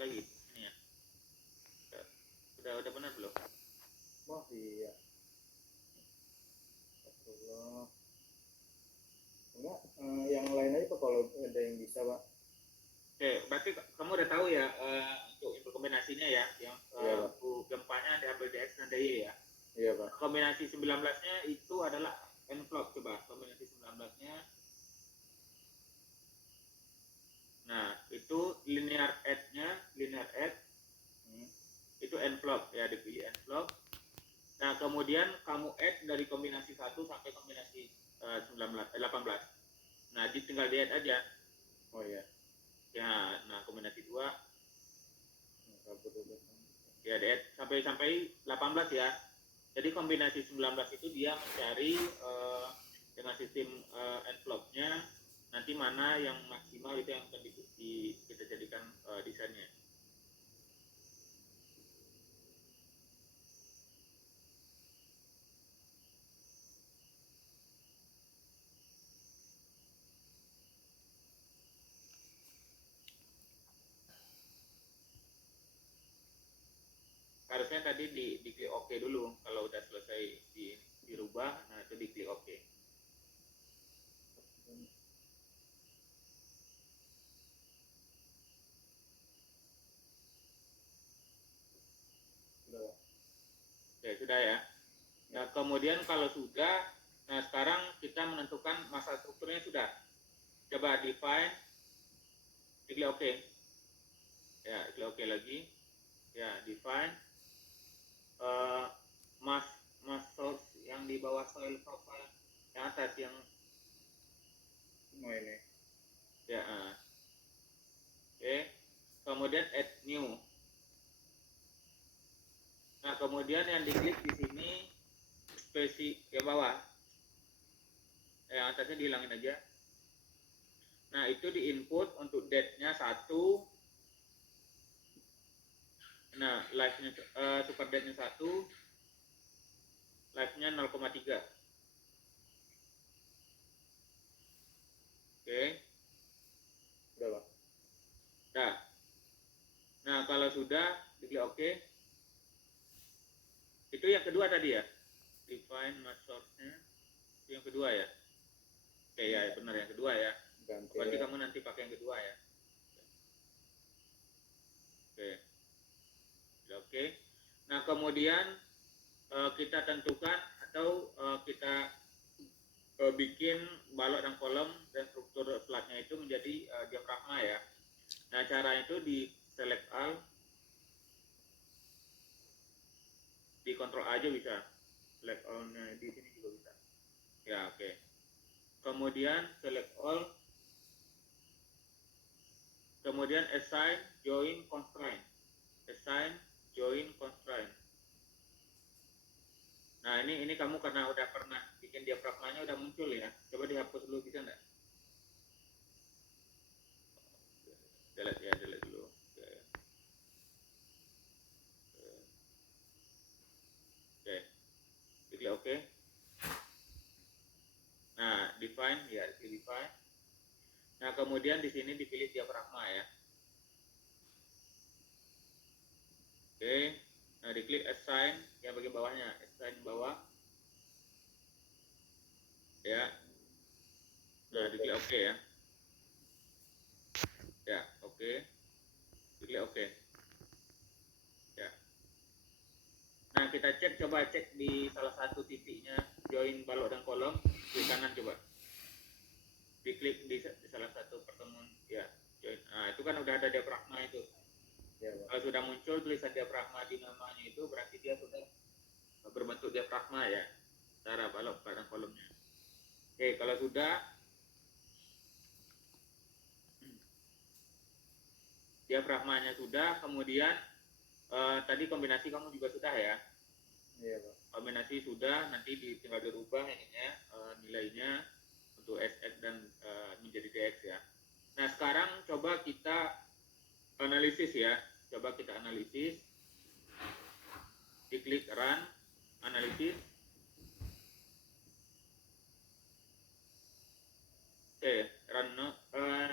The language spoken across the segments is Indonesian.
lagi ini ya. Udah benar belum? Oh iya. Astagfirullah. Enggak, yang lain aja Pak kalau ada yang bisa Pak. Oke, berarti kamu udah tahu ya untuk info kombinasinya ya, yang Iya, Pak. gempanya diambil DX dan DY ya. Iya Pak. Kombinasi 19-nya itu adalah envelope, coba kombinasi 19-nya. Nah, itu linear add itu envelope ya, dipilih envelope. Nah, kemudian kamu add dari kombinasi 1 sampai kombinasi 18. Nah, tinggal di add aja. Oh iya. Ya, nah kombinasi 2 ya di add sampai 18 ya. Jadi kombinasi 19 itu dia mencari dengan sistem envelope-nya nanti mana yang maksimal itu yang akan kita jadikan desainnya. Harusnya tadi di klik OK dulu kalau udah selesai dirubah, nah itu di klik OK. Ya sudah ya. Nah kemudian kalau sudah, nah sekarang kita menentukan masalah strukturnya sudah. Coba define, diklik OK. Ya klik OK lagi. Ya define mass source yang di bawah soil profile yang atas yang ini ya oke. Kemudian add new. Nah kemudian yang diklik di sini spesi yang bawah, yang atasnya dihilangin aja. Nah itu di input untuk date-nya 1. Nah live-nya super date-nya 1, live-nya 0,3. Oke. Udah Pak. Nah, nah kalau sudah diklik OK. Itu yang kedua tadi ya, define mass source-nya itu yang kedua ya. Oke ya benar yang kedua ya. Ganti. Berarti kamu nanti pakai yang kedua ya. Oke. Oke. Nah kemudian kita tentukan atau kita bikin balok dan kolom dan struktur platnya itu menjadi diafragma ya. Nah cara itu di select all, di kontrol aja bisa, select all-nya di sini juga bisa. Ya oke. Kemudian select all, kemudian assign join constraint. Nah ini kamu karena udah pernah bikin diafragmanya udah muncul ya. Coba dihapus dulu, bisa nggak? Delete dulu. Oke. Klik OK. Nah define ya, define. Nah kemudian di sini dipilih diafragma ya. Oke. Nah diklik assign yang bagian bawahnya, assign bawah. Ya. Nah diklik OK ya. Ya OK. Diklik OK. Ya. Nah kita coba cek di salah satu titiknya join balok dan kolom di kanan coba. Diklik di salah satu pertemuan ya join. Nah itu kan udah ada diafragma itu. Ya, kalau sudah muncul tulisan diafragma di namanya itu berarti dia sudah berbentuk diafragma ya, cara balok dan kolomnya. Oke kalau sudah diafragmanya sudah, kemudian tadi kombinasi kamu juga sudah ya. Iya Pak. Kombinasi sudah, nanti tinggal dirubah ininya nilainya untuk SX dan menjadi DX ya. Nah sekarang coba kita analisis ya, coba kita analisis, diklik run analisis. Oke run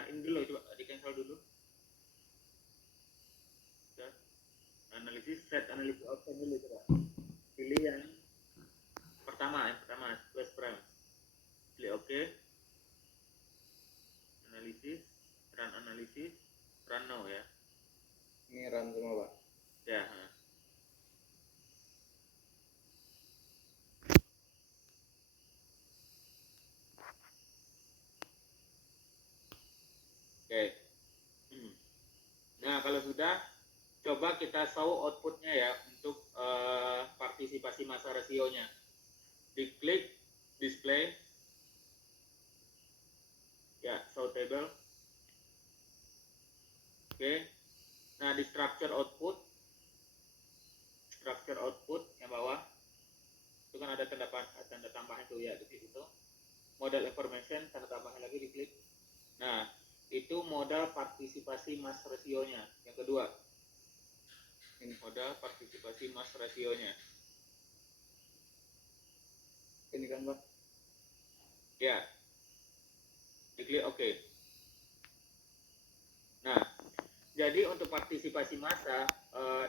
ini dulu, coba di cancel dulu. analisis, set analysis option dulu coba. Pilih yang pertama, splash frame. Pilih OK. Analisis, run now ya. Ini run semua Pak. Ya. Oke. Nah, kalau sudah, coba kita show outputnya ya untuk partisipasi massa rasionya. Diklik display, ya show table. Oke. Nah, di structure output yang bawah itu kan ada tanda tambahan tuh ya di situ. Model information, tanda tambahan lagi diklik. Nah, itu modal partisipasi mass rasionya. Yang kedua, ini modal partisipasi mass rasionya. Ini kan Pak. Ya, diklik OK. Nah, jadi untuk partisipasi massa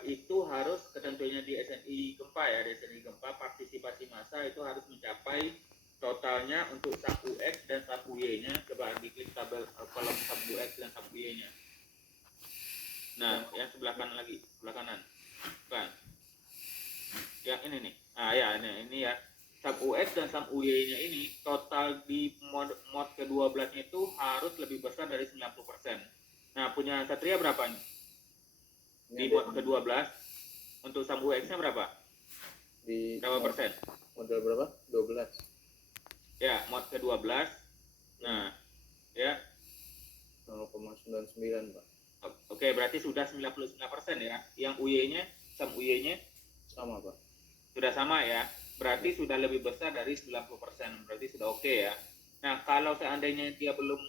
itu harus ketentuannya di SNI gempa ya, di SNI gempa partisipasi massa itu harus mencapai totalnya untuk sub UX dan sub UY-nya. Coba diklik tabel kolom sub UX dan sub UY-nya. Nah, yang sebelah kanan lagi, sebelah kanan. Kan? Yang ini nih. Ah ya, ini ya. Sub UX dan sub UY-nya ini total di mod ke-12-nya itu harus lebih besar dari 90%. Nah, punya Satria berapa nih? Di mod ke-12 untuk sub UX-nya berapa? Di berapa persen? Model berapa? 12. Ya, mod ke-12. Nah, ya 0,99 Pak. Oke, berarti sudah 99% ya. Yang UY-nya, sum UY-nya Sama Pak. sudah sama ya. Berarti sudah lebih besar dari 90%. Berarti sudah oke ya. Nah, kalau seandainya dia belum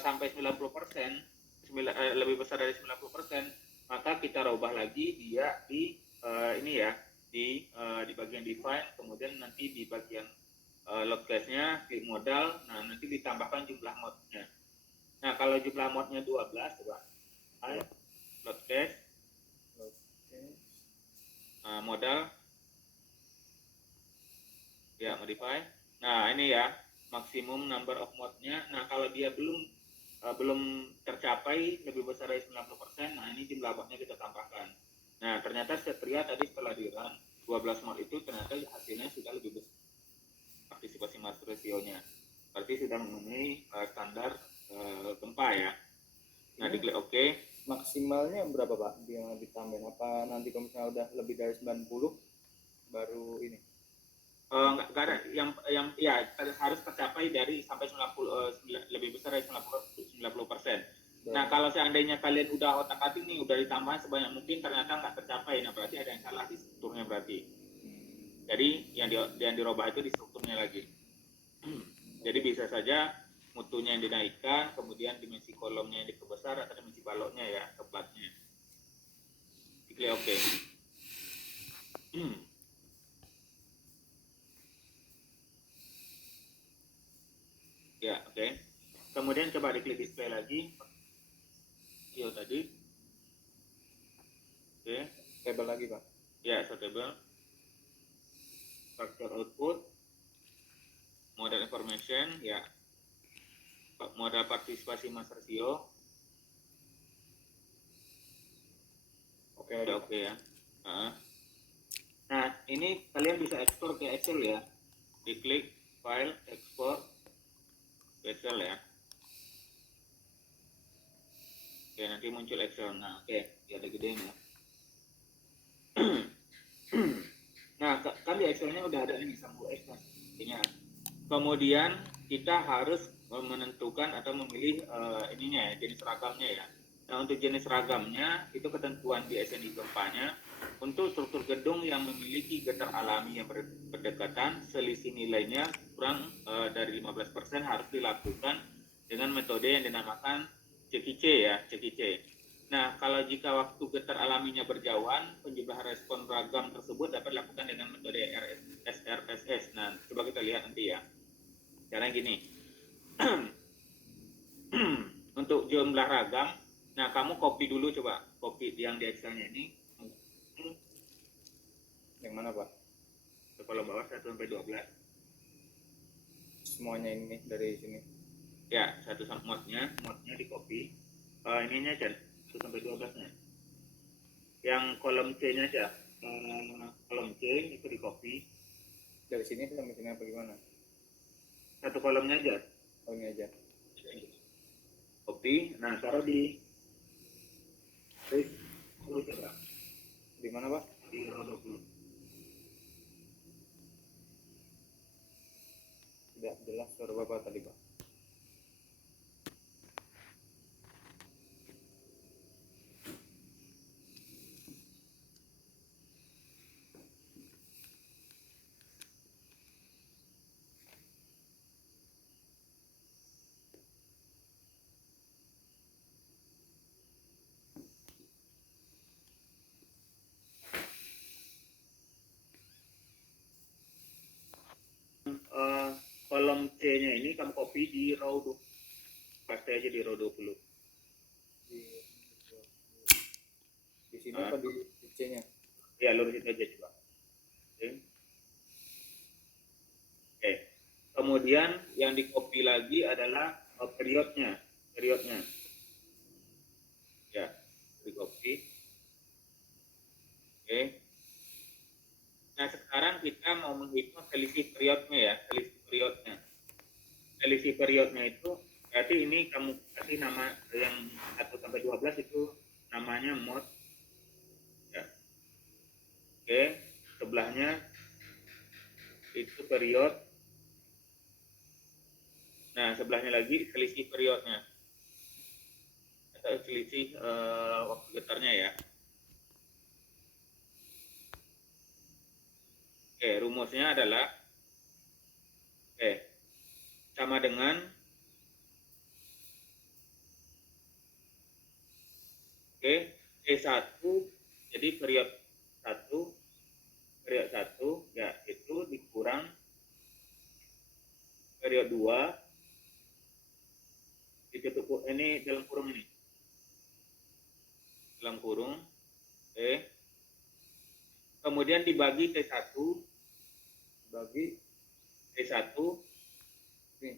sampai 90%, lebih besar dari 90%, maka kita rubah lagi dia di ini ya, di bagian define, kemudian nanti di bagian load class-nya klik modal, nah nanti ditambahkan jumlah modnya. Nah, kalau jumlah modnya 12 coba load class, modal, ya modify. Nah, ini ya maksimum number of modnya. Nah, kalau dia belum tercapai lebih besar dari 90%, nah ini jumlah modnya kita tambahkan. Nah, ternyata Satria tadi setelah di run 12 mod itu ternyata hasilnya sudah lebih besar partisipasi mass ratio-nya. Berarti sudah memenuhi standar gempa ya. Nah, diklik OK. Maksimalnya berapa Pak yang ditambahin? Apa nanti kalau misalnya udah lebih dari 90 baru ini? Enggak ada yang ya harus tercapai dari sampai 90 lebih besar dari 90%. Nah, kalau seandainya kalian udah otak-atik nih udah ditambah sebanyak mungkin ternyata nggak tercapai, nah berarti ada yang salah di strukturnya berarti. Jadi yang dirubah itu di strukturnya lagi. Jadi bisa saja mutunya yang dinaikkan, kemudian dimensi kolomnya yang diperbesar atau dimensi baloknya ya, tepatnya. Diklik OK. Ya, oke. Kemudian coba diklik display lagi. Yo tadi. Oke. Table lagi Pak. Ya, so table. Structure output. Model information, ya. Modal partisipasi mass ratio. Oke, Oke ya. Nah, ini kalian bisa ekspor ke Excel ya. Diklik file, ekspor ke Excel ya. Oke, nanti muncul Excel. Nah, oke, ya ada gedein ya. Nah, kan di Excelnya udah ada ini sambung X kan. Kemudian kita harus menentukan atau memilih ininya ya, jenis ragamnya ya. Nah, untuk jenis ragamnya itu ketentuan di SNI gempanya. Untuk struktur gedung yang memiliki getar alami yang berdekatan, selisih nilainya kurang dari 15% harus dilakukan dengan metode yang dinamakan CQC ya, CQC. Nah, kalau jika waktu getar alaminya berjauhan, penjumlahan respon ragam tersebut dapat dilakukan dengan metode SRSS. Nah, coba kita lihat nanti ya. Caranya gini. Untuk jumlah ragam, nah kamu copy dulu coba. Copy yang di Excel-nya ini. Yang mana Pak? Kolom bawah 1 sampai 12. Semuanya ini dari sini. Ya, satu sama modnya di copy. Ininya aja 1 sampai 12-nya. Yang kolom C-nya aja. Kolom C itu di copy. Dari sini sampai sini apa gimana? Satu kolomnya aja. Oh ini aja. Copy. Nah, taruh di coba. Di mana Pak? Di row 20. Tidak jelas suara Bapak tadi Pak. Kolom C-nya ini kamu copy di row 20. Paste aja di row 20. Di sini apa di C-nya? Ya, lurusin aja coba. Oke. Kemudian yang di copy lagi adalah periodnya. Ya, di copy. Oke. Nah, sekarang kita mau menghitung selisih periodnya ya, selisih periodnya itu berarti ini kamu kasih nama yang 1 sampai 12 itu namanya mod. Ya. Oke, sebelahnya itu period. Nah, sebelahnya lagi selisih periodnya atau selisih waktu getarnya ya. Oke, rumusnya adalah sama dengan T1, jadi period 1 ya itu dikurang period 2 ditutup ini dalam kurung ini. Kemudian dibagi T1 Bagi T1 ini.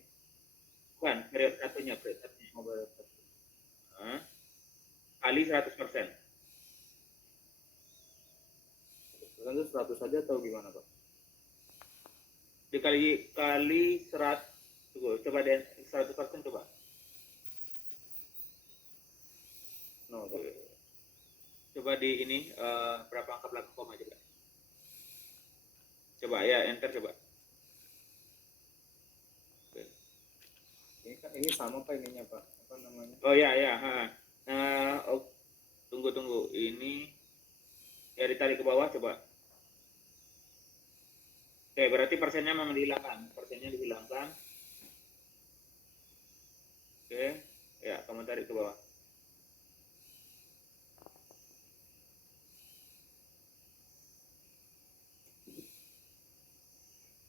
bukan period satunya kali 100%. Itu 100 saja atau gimana Pak? Dikali 100. Coba deh 100% coba. No, Pak. Coba di ini berapa angka belakang koma coba. Coba ya, enter coba. Ini sama Pak ininya Pak. Apa namanya? Oh ya. Tunggu. Ini ya ditarik ke bawah coba. Oke, berarti persennya memang dihilangkan. Oke, ya kamu tarik ke bawah.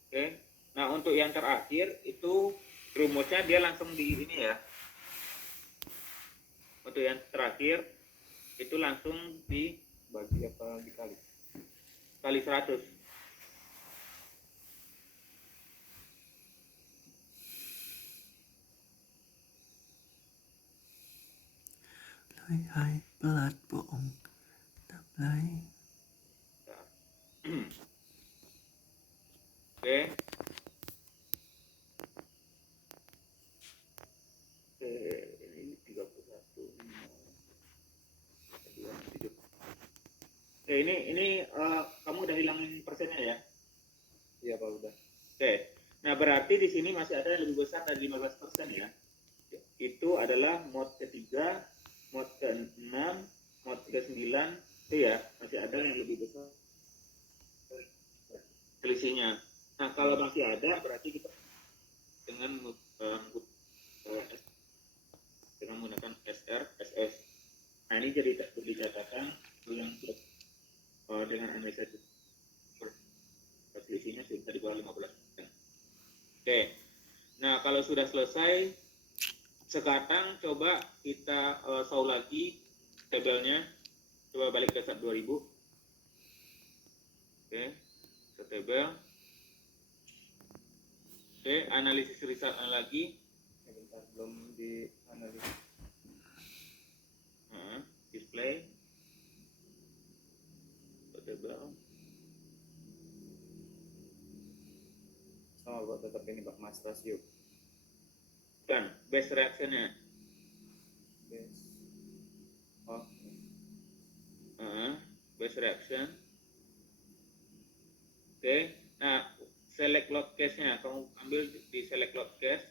Oke, nah untuk yang terakhir itu rumusnya dia langsung di ini ya. Untuk yang terakhir itu langsung Bagi apa dikali? Kali 100. Hai pelat bohong tablay. Oke. Ini 31. Oke, ini kamu udah hilangin persennya ya? Iya Pak udah. Oke. Nah, berarti di sini masih ada yang lebih besar dari 15% ya. Itu adalah mod ketiga, mod ke-6, mod ke-9 itu ya, masih ada yang lebih besar selisihnya. Nah, kalau masih ada berarti kita dengan menggunakan SS. Nah, ini jadi catatan yang dengan analisa selisihnya sudah di bawah 15%. Oke. Nah, kalau sudah selesai, sekarang coba kita show lagi tabelnya. Coba balik ke SAP 2000. Oke. Oke, setable. Oke, analisis result lagi. Ya, bentar, belum dianalisis. Display. Setable. Sama Pak, tetap ini Pak, mass ratio. Kan, base reaction-nya. Yes. Oh, Base reaction. Oke, nah select load case-nya, kamu ambil di select load case.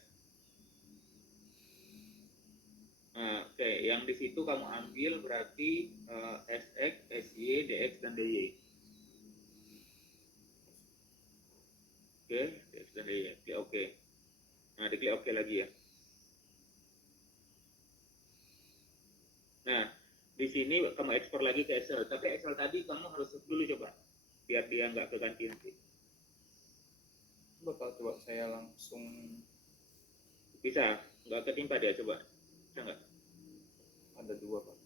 Oke, yang di situ kamu ambil berarti SX, SY, DX dan DY. Oke, DX dan DY. Klik OK. Nah, diklik OK lagi ya. Nah, di sini kamu ekspor lagi ke Excel, tapi Excel tadi kamu harus save dulu coba, biar dia nggak keganti nanti. coba saya langsung. Bisa, nggak ketimpa dia, coba. Bisa nggak? Ada 2 Pak.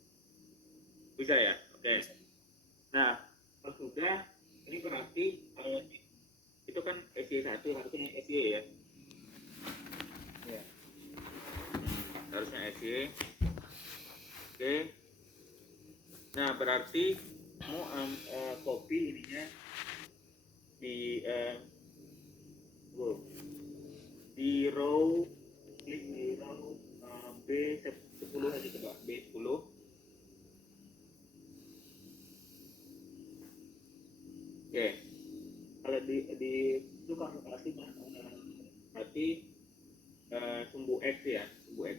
Bisa ya? Oke. Nah, pas sudah, ini berarti itu kan SY1, harusnya SY ya? Iya. Harusnya SY. Oke. Nah, berarti kamu copy ininya di row, klik di row B10 aja coba, B10. Oke, kalau di itu kamu kasih berarti sumbu X ya, sumbu X.